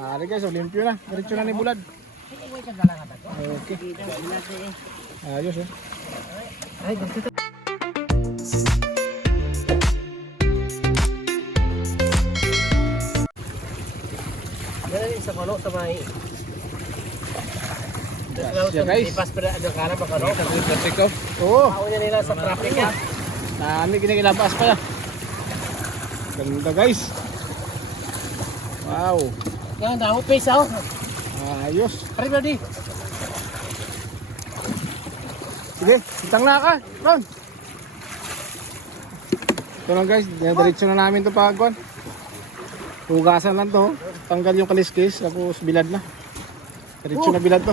Ari guys, limpyo na. Diretso na ni bulad. Okay. Ayos eh. Ay, ganito. Yan sa kuno sa may. Yeah, guys. Ipas pa ang kana ba kano? Sa traffic ko. Oo. Paunya nila sa traffic ha. Dami ginigilapas pa yan. Ganda guys. Wow. Yan, damo pesa oh. Ayos. Kari ba di? Sige, itang na ka. Ron. Ito lang guys, diretso na namin ito pagkuhan. Hugasan lang to. Tanggal yung kaliskis, tapos bilad na. Diretso na bilad to.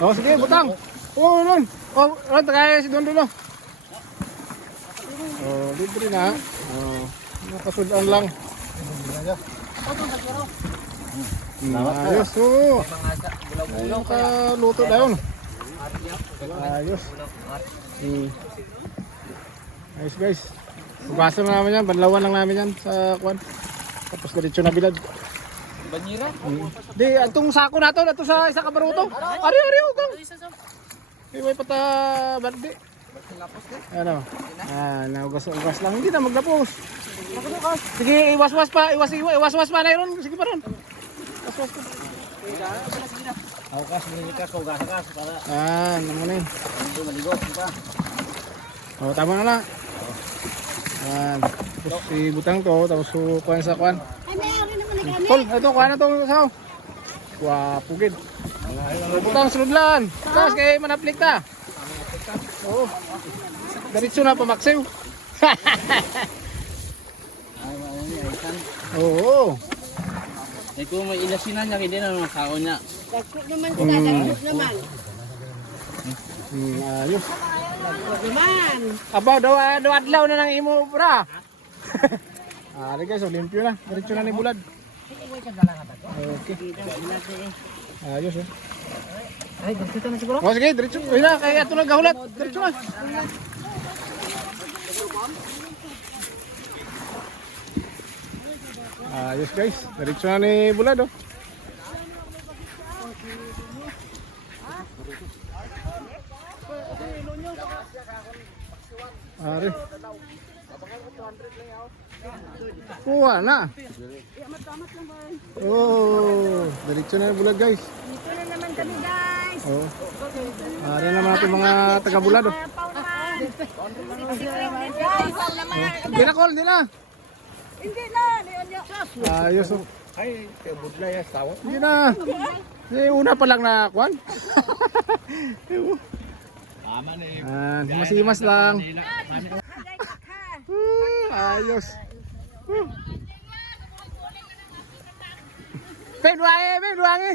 Oh, sige, butang. Oh, Ron. Oh, Ron, tagay si Don dulo. Oh, libre na. Oh, nakasudan lang. Ayos, oh. Ayun ka luto na yun. Ayos. Ayos guys. Hugasan na namin yan. Banlawan lang namin yan sa kwan. Tapos diretso na bilad. Banyira? Di, itong sako na to. Ito sa isa kabaruto. Ari, hugang. Iway pata bardi. Ano? Naugas lang. Hindi na maglapos. Sige, iwas-was pa na yun. Sige pa ron. Iwas-was pa. Aukas minikas ko gasakas para Ano na yun. ito maligo kita. Oh, tama na lang. Tapos si butang to, tapos kuhan sa kuhan. Ay, may ari naman ni kami. Tol, ito kuhan na to sao. Wapugid. Butang sunodlan. Tapos kay manaplik ta. Oo. Diretso na pamaksiw. Oo. Eh kung may ilasinan niya hindi na mga kaon niya. Dagko naman sila, dagko naman. Ayos. Dagko naman. Abaw, daw adlaw na ng imo, bra. Ari guys, limpyo na. Diretso na ni bulad. Okay. Ayos eh. Ay, ganito na siguro. Oh, sige, diretso. Uy na, kaya ito nagkahulat. Diretso na. Ayos guys, diretso na ni bulad oh. Ari. Kuha na. Oh, diretso na ni bulad guys. Dito na naman kami, guys. Oh. Ari naman natin mga taga-bulad oh. Hindi na call, hindi na. Hindi na, Ayos oh. Ay, kay budla ya tawo. Hindi na. Una pa lang na kwan. Ama ni. Masimas lang. Ayos. Pedwangi.